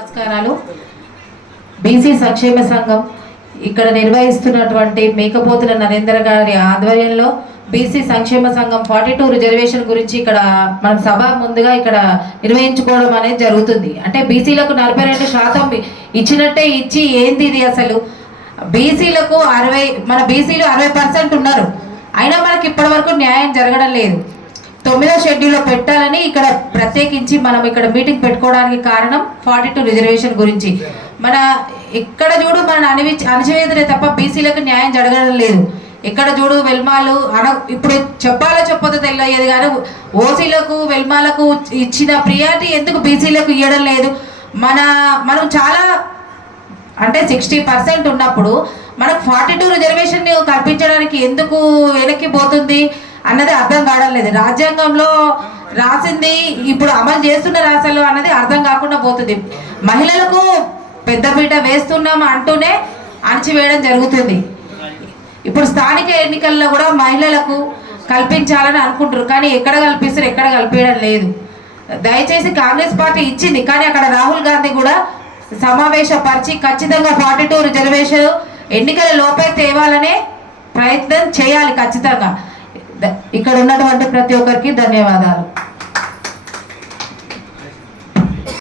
నమస్కారాలు. బీసీ సంక్షేమ సంఘం ఇక్కడ నిర్వహిస్తున్నటువంటి మేకపోతుల నరేంద్ర గారి ఆధ్వర్యంలో బీసీ సంక్షేమ సంఘం 42 రిజర్వేషన్ గురించి ఇక్కడ మనం సభ ముందుగా ఇక్కడ నిర్వహించుకోవడం అనేది జరుగుతుంది. అంటే బీసీలకు 42% ఇచ్చినట్టే ఇచ్చి ఏంది ఇది అసలు బీసీలకు 60 మన బీసీలు 60% ఉన్నారు, అయినా మనకి ఇప్పటి వరకు న్యాయం జరగడం లేదు. 9వ షెడ్యూల్లో పెట్టాలని ఇక్కడ ప్రత్యేకించి మనం ఇక్కడ మీటింగ్ పెట్టుకోవడానికి కారణం 42 రిజర్వేషన్ గురించి. మన ఎక్కడ చూడు మన అణచివేతనే తప్ప బీసీలకు న్యాయం జరగడం లేదు. ఎక్కడ చూడు వెల్మాలు ఇప్పుడు చెప్పొద్దో తెలియదు కానీ ఓసీలకు వెల్మాలకు ఇచ్చిన ప్రియారిటీ ఎందుకు బీసీలకు ఇవ్వడం లేదు? మనం చాలా అంటే 60% ఉన్నప్పుడు మనకు 42 రిజర్వేషన్ కల్పించడానికి ఎందుకు వెనక్కి పోతుంది అన్నది అర్థం కావడం లేదు. రాజ్యాంగంలో రాసింది ఇప్పుడు అమలు చేస్తున్న రాష్ట్రాల్లో అన్నది అర్థం కాకుండా పోతుంది. మహిళలకు పెద్దపీట వేస్తున్నాం అంటూనే అణచివేయడం జరుగుతుంది. ఇప్పుడు స్థానిక ఎన్నికల్లో కూడా మహిళలకు కల్పించాలని అనుకుంటారు, కానీ ఎక్కడ కల్పిస్తారు, ఎక్కడ కల్పించడం లేదు. దయచేసి కాంగ్రెస్ పార్టీ ఇచ్చింది, కానీ అక్కడ రాహుల్ గాంధీ కూడా సమావేశపరిచి ఖచ్చితంగా 42 రిజర్వేషన్ ఎన్నికల లోపే తేవాలనే ప్రయత్నం చేయాలి ఖచ్చితంగా. ఇక్కడ ఉన్నటువంటి ప్రతి ఒక్కరికి ధన్యవాదాలు.